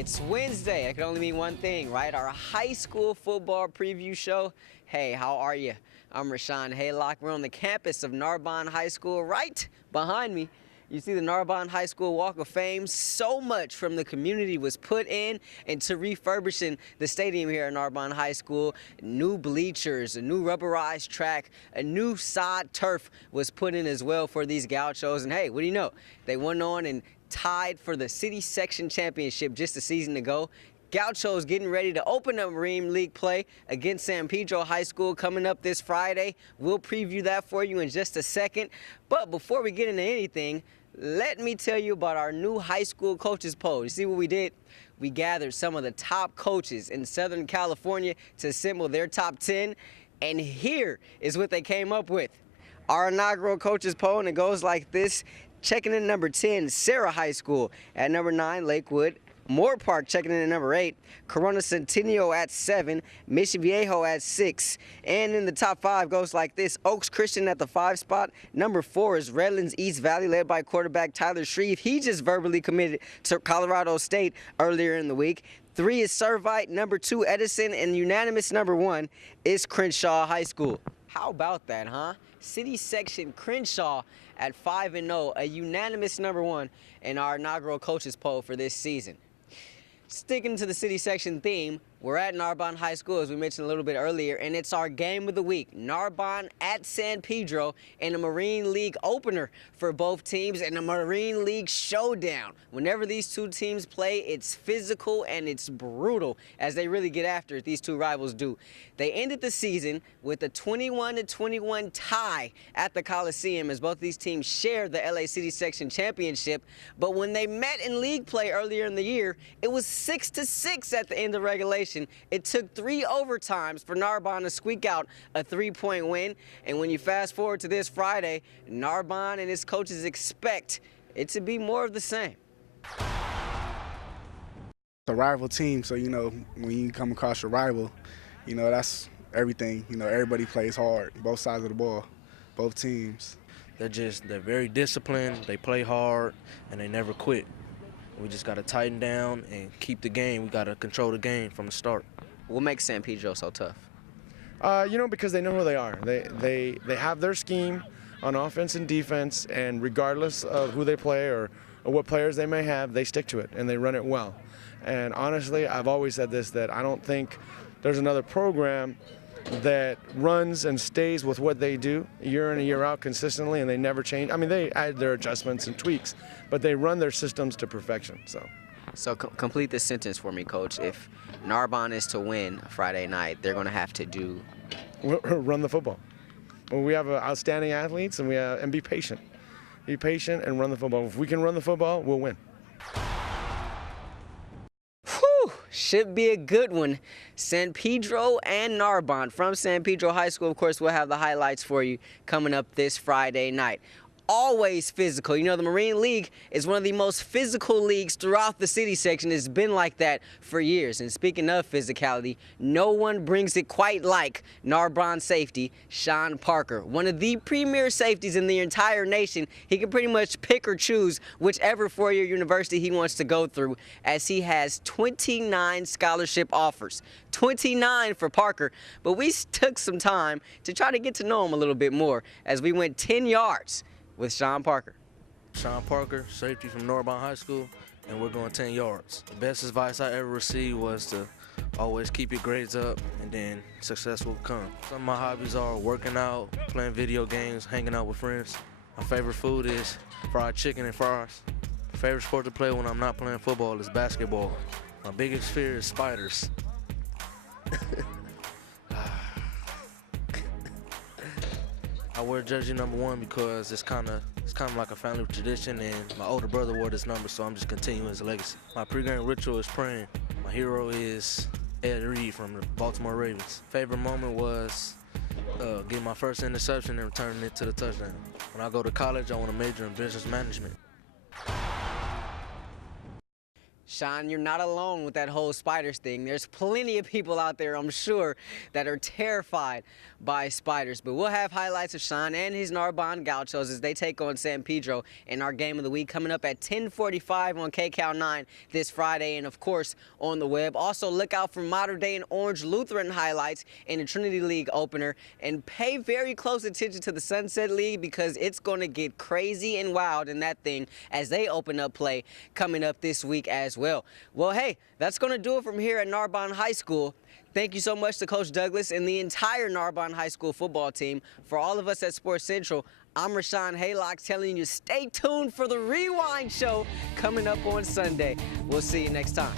It's Wednesday. It can only mean one thing, right? Our high school football preview show. Hey, how are you? I'm Rashaun Haylock. We're on the campus of Narbonne High School. Right behind me, you see the Narbonne High School Walk of Fame. So much from the community was put in into refurbishing the stadium here at Narbonne High School. New bleachers, a new rubberized track, a new sod turf was put in as well for these Gauchos. And hey, what do you know? They went on and tied for the city section championship just a season ago. Gauchos getting ready to open up Marine League play against San Pedro High School coming up this Friday. We'll preview that for you in just a second. But before we get into anything, let me tell you about our new high school coaches poll. You see what we did? We gathered some of the top coaches in Southern California to assemble their top 10, and here is what they came up with. Our inaugural coaches poll, and it goes like this. Checking in number 10, Sarah High School. At number 9, Lakewood. Moore Park checking in at number 8. Corona Centennial at 7. Mission Viejo at 6. And in the top 5 goes like this. Oaks Christian at the 5 spot. Number 4 is Redlands East Valley, led by quarterback Tyler Shreve. He just verbally committed to Colorado State earlier in the week. 3 is Servite. Number 2, Edison. And unanimous number 1 is Crenshaw High School. How about that, huh? City Section Crenshaw at 5-0, a unanimous number 1 in our inaugural coaches poll for this season. Sticking to the city section theme, we're at Narbonne High School, as we mentioned a little bit earlier, and it's our game of the week. Narbonne at San Pedro in a Marine League opener for both teams and a Marine League showdown. Whenever these two teams play, it's physical and it's brutal as they really get after it, these two rivals do. They ended the season with a 21-21 tie at the Coliseum as both these teams shared the LA City Section Championship. But when they met in league play earlier in the year, it was 6-6 at the end of regulation. It took 3 overtimes for Narbonne to squeak out a 3-point win. And when you fast forward to this Friday, Narbonne and its coaches expect it to be more of the same. It's a rival team, so, when you come across your rival, that's everything. Everybody plays hard, both sides of the ball, both teams. They're very disciplined, they play hard, and they never quit. We just got to tighten down and keep the game. We got to control the game from the start. What makes San Pedro so tough? Because they know who they are. They have their scheme on offense and defense, and regardless of who they play or what players they may have, they stick to it, and they run it well. And honestly, I've always said this, that I don't think there's another program that runs and stays with what they do year in and year out consistently, and they never change. I mean, they add their adjustments and tweaks, but they run their systems to perfection. So complete this sentence for me, Coach. If Narbonne is to win Friday night, they're going to have to do? Run the football. Well, we have outstanding athletes, and be patient. Be patient and run the football. If we can run the football, we'll win. Should be a good one. San Pedro and Narbonne. From San Pedro High School, of course, we'll have the highlights for you coming up this Friday night. Always physical. The Marine League is one of the most physical leagues throughout the city section. It's been like that for years. And speaking of physicality, no one brings it quite like Narbonne safety, Sean Parker. One of the premier safeties in the entire nation. He can pretty much pick or choose whichever four-year university he wants to go through, as he has 29 scholarship offers. 29 for Parker. But we took some time to try to get to know him a little bit more as we went 10 yards with Sean Parker. Sean Parker, safety from Narbonne High School, and we're going 10 yards. The best advice I ever received was to always keep your grades up, and then success will come. Some of my hobbies are working out, playing video games, hanging out with friends. My favorite food is fried chicken and fries. My favorite sport to play when I'm not playing football is basketball. My biggest fear is spiders. I wear jersey number 1 because it's kind of like a family tradition, and my older brother wore this number, so I'm just continuing his legacy. My pregame ritual is praying. My hero is Ed Reed from the Baltimore Ravens. Favorite moment was getting my first interception and returning it to the touchdown. When I go to college, I want to major in business management. Sean, you're not alone with that whole spiders thing. There's plenty of people out there, I'm sure, that are terrified by spiders. But we'll have highlights of Sean and his Narbonne Gauchos as they take on San Pedro in our game of the week coming up at 10:45 on KCAL 9 this Friday, and of course on the web. Also look out for Mater Dei and Orange Lutheran highlights in the Trinity League opener, and pay very close attention to the Sunset League because it's going to get crazy and wild in that thing as they open up play coming up this week as well. Well, hey, that's going to do it from here at Narbonne High School. Thank you so much to Coach Douglas and the entire Narbonne High School football team. For all of us at Sports Central, I'm Rashaun Haylock telling you stay tuned for the Rewind Show coming up on Sunday. We'll see you next time.